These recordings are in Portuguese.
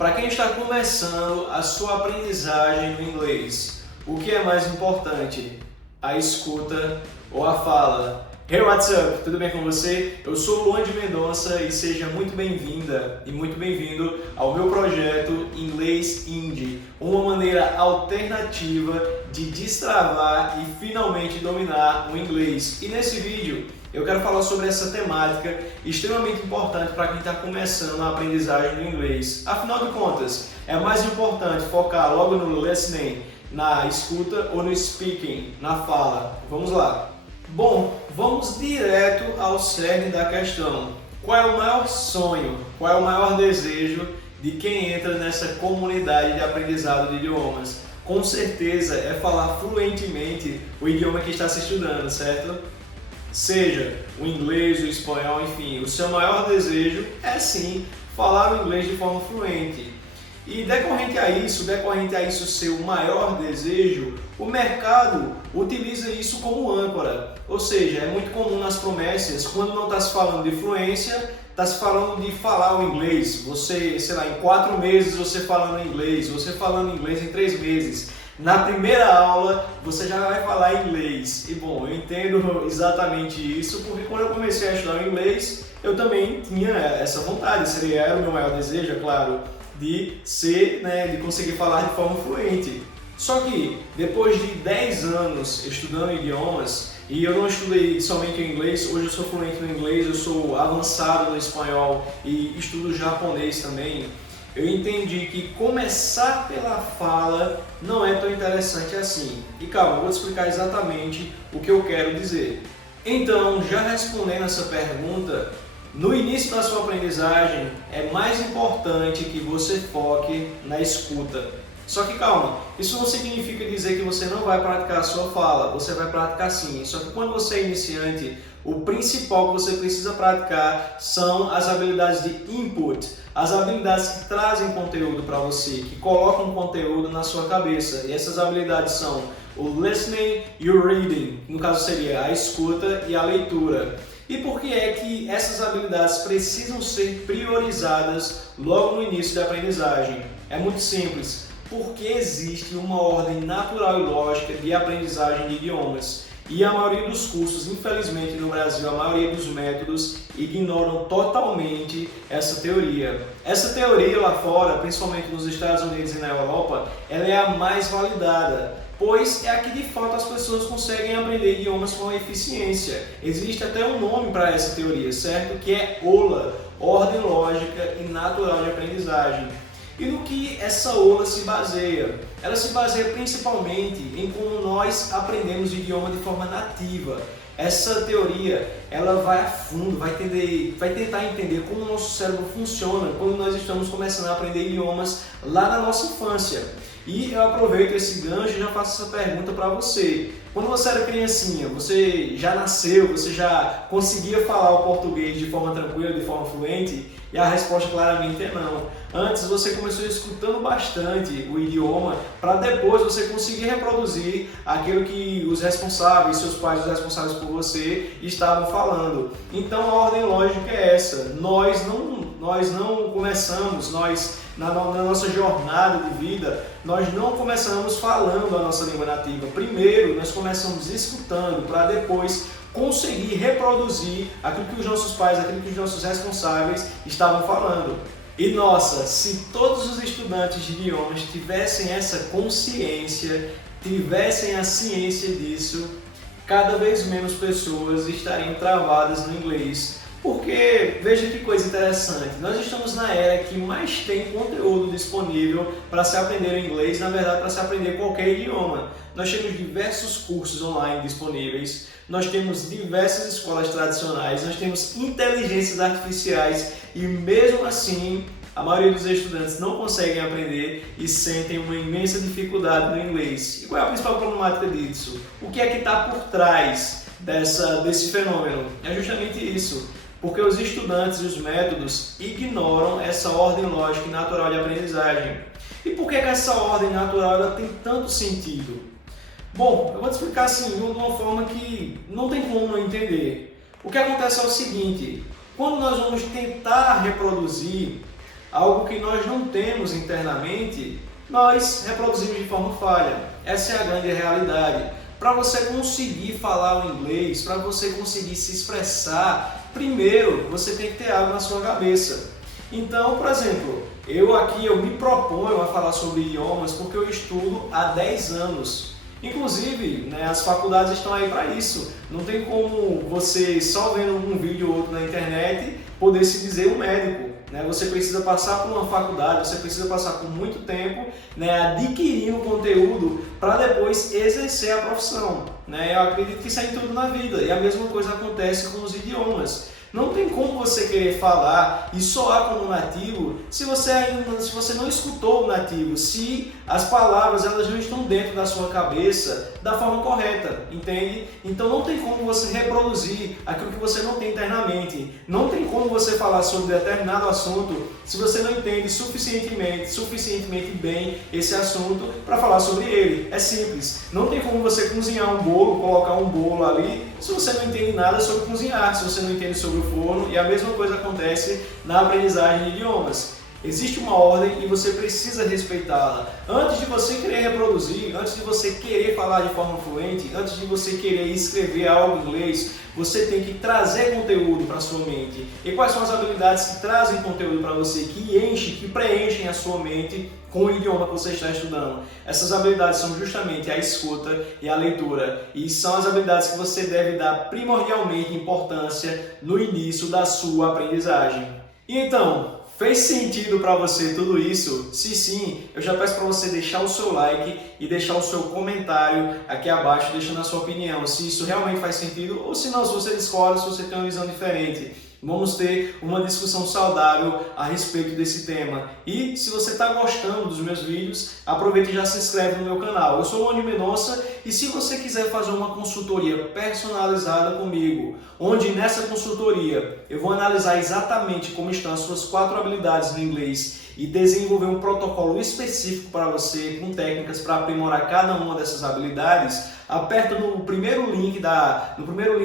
Para quem está começando a sua aprendizagem no inglês, o que é mais importante? A escuta ou a fala? Hey, what's up? Tudo bem com você? Eu sou o Luan de Mendonça e seja muito bem-vinda e muito bem-vindo ao meu projeto Inglês Indie, uma maneira alternativa de destravar e finalmente dominar o inglês. E nesse vídeo eu quero falar sobre essa temática extremamente importante para quem está começando a aprendizagem do inglês. Afinal de contas, é mais importante focar logo no listening, na escuta, ou no speaking, na fala? Vamos lá! Bom, vamos direto ao cerne da questão. Qual é o maior sonho, qual é o maior desejo de quem entra nessa comunidade de aprendizado de idiomas? Com certeza é falar fluentemente o idioma que está se estudando, certo? Seja o inglês, o espanhol, enfim, o seu maior desejo é sim falar o inglês de forma fluente. E decorrente a isso seu maior desejo, o mercado utiliza isso como âncora. Ou seja, é muito comum nas promessas, quando não está se falando de fluência, está se falando de falar o inglês. Você, sei lá, em 4 meses você falando inglês, você falando inglês em 3 meses. Na primeira aula você já vai falar inglês. E bom, eu entendo exatamente isso, porque quando eu comecei a estudar inglês, eu também tinha essa vontade, era o meu maior desejo, é claro, de conseguir falar de forma fluente. Só que depois de 10 anos estudando idiomas, e eu não estudei somente o inglês, hoje eu sou fluente no inglês, eu sou avançado no espanhol e estudo japonês também, eu entendi que começar pela fala não é tão interessante assim. E calma, eu vou te explicar exatamente o que eu quero dizer. Então, já respondendo essa pergunta, no início da sua aprendizagem é mais importante que você foque na escuta. Só que calma, isso não significa dizer que você não vai praticar a sua fala, você vai praticar sim. Só que quando você é iniciante, o principal que você precisa praticar são as habilidades de input, as habilidades que trazem conteúdo para você, que colocam conteúdo na sua cabeça. E essas habilidades são o listening e o reading, que no caso seria a escuta e a leitura. E por que é que essas habilidades precisam ser priorizadas logo no início da aprendizagem? É muito simples, porque existe uma ordem natural e lógica de aprendizagem de idiomas. E a maioria dos cursos, infelizmente no Brasil, a maioria dos métodos ignoram totalmente essa teoria. Essa teoria lá fora, principalmente nos Estados Unidos e na Europa, ela é a mais validada, pois é aqui de fato as pessoas conseguem aprender idiomas com eficiência. Existe até um nome para essa teoria, certo? Que é OLA, Ordem Lógica e Natural de Aprendizagem. E no que essa OLA se baseia? Ela se baseia principalmente em como nós aprendemos o idioma de forma nativa. Essa teoria ela vai a fundo, vai tentar entender como o nosso cérebro funciona quando nós estamos começando a aprender idiomas lá na nossa infância. E eu aproveito esse gancho e já faço essa pergunta para você. Quando você era criancinha, você já nasceu, você já conseguia falar o português de forma tranquila, de forma fluente? E a resposta claramente é não. Antes você começou escutando bastante o idioma para depois você conseguir reproduzir aquilo que os responsáveis, seus pais, os responsáveis por você, estavam falando. Então a ordem lógica é essa. Nós não começamos, na nossa jornada de vida, nós não começamos falando a nossa língua nativa. Primeiro, nós começamos escutando para depois conseguir reproduzir aquilo que os nossos pais, aquilo que os nossos responsáveis estavam falando. E nossa, se todos os estudantes de idiomas tivessem essa consciência, tivessem a ciência disso, cada vez menos pessoas estariam travadas no inglês. Porque, veja que coisa interessante, nós estamos na era que mais tem conteúdo disponível para se aprender o inglês, na verdade para se aprender qualquer idioma. Nós temos diversos cursos online disponíveis, nós temos diversas escolas tradicionais, nós temos inteligências artificiais e mesmo assim a maioria dos estudantes não conseguem aprender e sentem uma imensa dificuldade no inglês. E qual é a principal problemática disso? O que é que está por trás desse fenômeno? É justamente isso. Porque os estudantes e os métodos ignoram essa ordem lógica e natural de aprendizagem. E por que essa ordem natural ela tem tanto sentido? Bom, eu vou te explicar assim, de uma forma que não tem como não entender. O que acontece é o seguinte, quando nós vamos tentar reproduzir algo que nós não temos internamente, nós reproduzimos de forma falha. Essa é a grande realidade. Para você conseguir falar o inglês, para você conseguir se expressar, primeiro você tem que ter algo na sua cabeça. Então, por exemplo, eu me proponho a falar sobre idiomas porque eu estudo há 10 anos. Inclusive, né, as faculdades estão aí para isso. Não tem como você, só vendo um vídeo ou outro na internet, poder se dizer um médico. Né? Você precisa passar por uma faculdade, você precisa passar por muito tempo, né, adquirindo conteúdo para depois exercer a profissão. Né? Eu acredito que isso é em tudo na vida. E a mesma coisa acontece com os idiomas. Não tem como você querer falar e soar como nativo se você não escutou o nativo, se as palavras elas não estão dentro da sua cabeça da forma correta, entende? Então não tem como você reproduzir aquilo que você não tem internamente. Não tem como você falar sobre determinado assunto se você não entende suficientemente bem esse assunto para falar sobre ele. É simples. Não tem como você cozinhar um bolo, colocar um bolo ali, se você não entende nada sobre cozinhar, se você não entende sobre o forno, e a mesma coisa acontece na aprendizagem de idiomas. Existe uma ordem e você precisa respeitá-la. Antes de você querer reproduzir, antes de você querer falar de forma fluente, antes de você querer escrever algo em inglês, você tem que trazer conteúdo para a sua mente. E quais são as habilidades que trazem conteúdo para você, que preenchem a sua mente com o idioma que você está estudando? Essas habilidades são justamente a escuta e a leitura. E são as habilidades que você deve dar primordialmente importância no início da sua aprendizagem. E então, fez sentido para você tudo isso? Se sim, eu já peço para você deixar o seu like e deixar o seu comentário aqui abaixo, deixando a sua opinião, se isso realmente faz sentido ou se não, se você discorda, se você tem uma visão diferente. Vamos ter uma discussão saudável a respeito desse tema. E se você está gostando dos meus vídeos, aproveita e já se inscreve no meu canal. Eu sou o Luan de Mendonça e se você quiser fazer uma consultoria personalizada comigo, onde nessa consultoria eu vou analisar exatamente como estão as suas 4 habilidades no inglês e desenvolver um protocolo específico para você, com técnicas para aprimorar cada uma dessas habilidades, aperta no primeiro link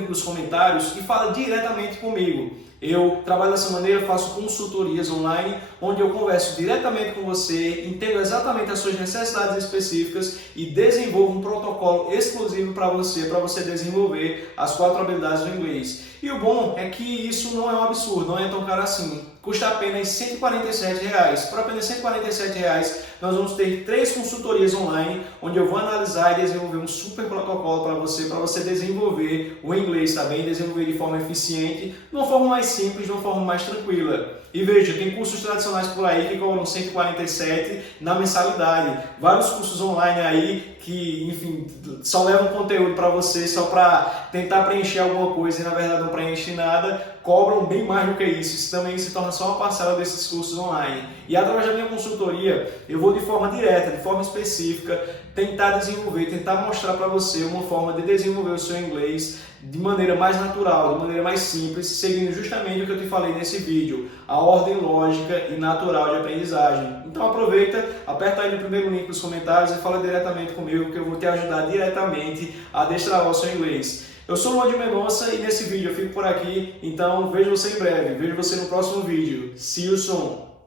dos comentários e fala diretamente comigo. Eu trabalho dessa maneira, faço consultorias online, onde eu converso diretamente com você, entendo exatamente as suas necessidades específicas e desenvolvo um protocolo exclusivo para você desenvolver as 4 habilidades do inglês. E o bom é que isso não é um absurdo, não é tão caro assim. Custa apenas R$ 147. Por apenas R$ 147, nós vamos ter 3 consultorias online, onde eu vou analisar e desenvolver um super protocolo para você desenvolver o inglês, tá bem? Desenvolver de forma eficiente, de uma forma mais simples, de uma forma mais tranquila. E veja, tem cursos tradicionais por aí que cobram 147 na mensalidade. Vários cursos online aí que, enfim, só levam conteúdo para você só para tentar preencher alguma coisa e na verdade não preenche nada, cobram bem mais do que isso. Isso também se torna só uma parcela desses cursos online. E através da minha consultoria, eu vou de forma direta, de forma específica, tentar desenvolver, tentar mostrar para você uma forma de desenvolver o seu inglês de maneira mais natural, de maneira mais simples, seguindo justamente o que eu te falei nesse vídeo, a ordem lógica e natural de aprendizagem. Então aproveita, aperta aí no primeiro link nos comentários e fala diretamente comigo que eu vou te ajudar diretamente a destravar o seu inglês. Eu sou o Luan de Mendonça e nesse vídeo eu fico por aqui, então vejo você em breve, vejo você no próximo vídeo. See you soon!